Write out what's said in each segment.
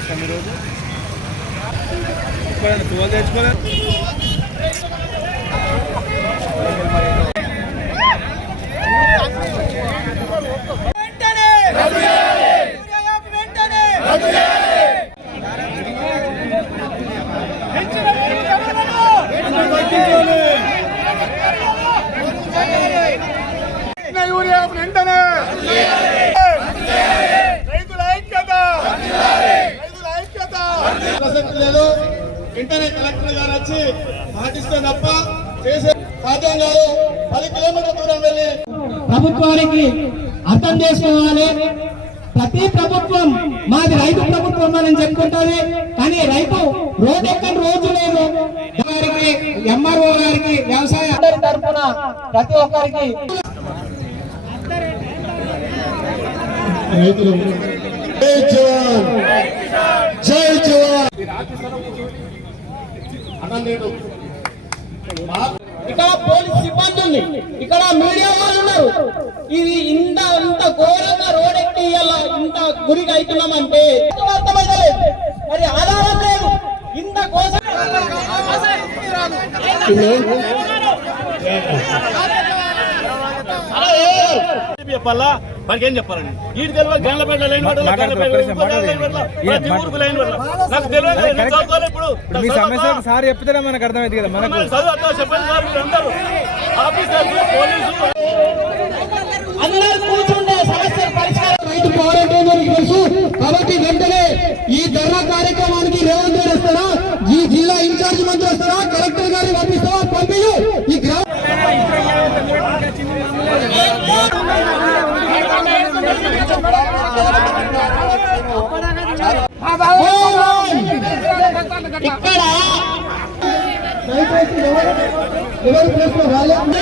చేసాం ఈరోజు. తువ్వలు తెచ్చుకోలేదు. లేదు వెంటనే కలెక్టర్ గారు వచ్చి పాటిస్తే తప్ప చేసే సాధ్యం కాదు. 10 కిలోమీటర్ల దూరం వెళ్ళి ప్రభుత్వానికి అర్థం చేసుకోవాలి. ప్రతి ప్రభుత్వం మాది రైతు ప్రభుత్వం అని చెప్పుకుంటుంది, కానీ రైతు రోడ్ ఎక్కడి రోజు లేదు. గారికి ఎంఆర్ఓ గారికి వ్యవసాయ తరఫున ప్రతి ఒక్కరికి రైతులు జై జవాన్ జై జవాన్. ఇక్కడ పోలీస్ సిబ్బంది ఉంది, ఇక్కడ మీడియా వాళ్ళు ఉన్నారు. ఇది ఇంత ఘోరంగా రోడ్ ఎక్కి ఇంత గురికి అవుతున్నామంటే అర్థమైతలేదు. మరి ఆధారం లేదు. ఇంత కోసం చెప్పాలా మనకి ఏం చెప్పాలండి? వీటి తెలియదు గండ్లపేట లైన్ ఊరుకు లైన్ నాకు తెలియదు. ఇప్పుడు మీ సమస్య సార్ చెప్తేనే మనకు అర్థమైంది కదా. మనకు చెప్పండి సార్, మీరు అందరూ ఆఫీసర్లు పోలీసులు అందరూ కూర్చుంటే సమస్య పరిష్కారం రైతు పోరాటం తెలుసు. కాబట్టి వెంటనే ఈ ధర్నా కార్యక్రమానికి రేవంత్ రెడ్డి వస్తారా, ఈ జిల్లా ఇన్ఛార్జ్ మంత్రి వస్తారా, కలెక్టర్ గారిని పంపిస్తావా? పంపియు. ఈ గ్రామ ఇక్కడ ఎవరు ప్లేస్ లో రాలేదు.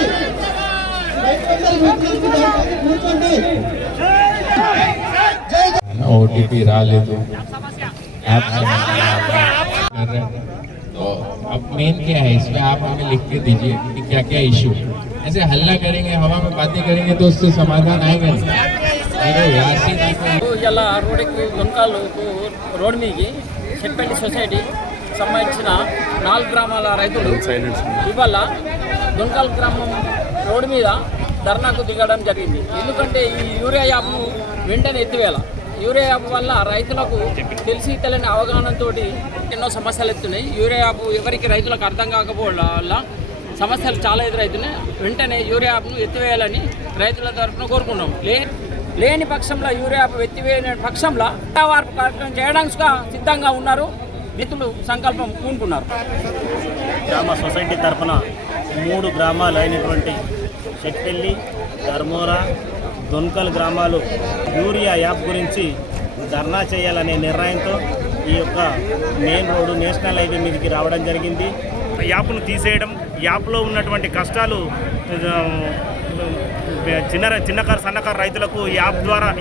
ओटीपी रालेदु ऐप तो अब मेन क्या है इसमें आप हमें लिख के दीजिए कि क्या क्या इशू. ऐसे हल्ला करेंगे, हवा में बातें करेंगे तो उससे समाधान आएगा नहीं. ఇలా రోడ్డుకి దొంకాలు రోడ్ మీదకి చెట్పల్లి సొసైటీ సంబంధించిన 4 గ్రామాల రైతులు ఇవాళ దొంకాల్ గ్రామం రోడ్డు మీద ధర్నాకు దిగడం జరిగింది. ఎందుకంటే ఈ యూరియా యాప్ను వెంటనే ఎత్తివేయాలి. యూరియా యాప్ వల్ల రైతులకు తెలిసి తెలియని అవగాహనతో ఎన్నో సమస్యలు ఎత్తున్నాయి. యూరియా యాప్ ఎవరికి రైతులకు అర్థం కాకపోవడం వల్ల సమస్యలు చాలా ఎదురవుతున్నాయి. వెంటనే యూరియా యాప్ను ఎత్తివేయాలని రైతుల తరఫున కోరుకున్నాం. లేని పక్షంలో యూరియా యాప్ ఎత్తివేయని పక్షంలో వార్పు కార్యక్రమం చేయడానికి సిద్ధంగా ఉన్నారు. రైతులు సంకల్పం పూనుకున్నారు. గ్రామ సొసైటీ తరఫున 3 గ్రామాలు అయినటువంటి చెట్పల్లి, ధర్మూర, దొన్కల్ గ్రామాలు యూరియా యాప్ గురించి ధర్నా చేయాలనే నిర్ణయంతో ఈ యొక్క మెయిన్ రోడ్డు నేషనల్ హైవే మీదకి రావడం జరిగింది. యాప్ను తీసేయడం, యాప్లో ఉన్నటువంటి కష్టాలు చిన్నకారు సన్నకారు రైతులకు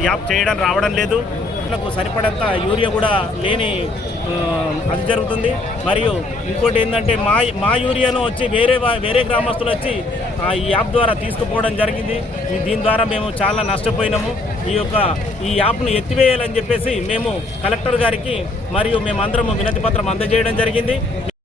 యాప్ చేయడం రావడం లేదు. రైతులకు సరిపడంత యూరియా కూడా లేని అది జరుగుతుంది. మరియు ఇంకోటి ఏంటంటే మా యూరియాను వచ్చి వేరే గ్రామస్తులు వచ్చి ఈ యాప్ ద్వారా తీసుకుపోవడం జరిగింది. దీని ద్వారా మేము చాలా నష్టపోయినాము. ఈ యాప్ను ఎత్తివేయాలని చెప్పేసి మేము కలెక్టర్ గారికి మరియు మేమందరము వినతి పత్రం అందజేయడం జరిగింది.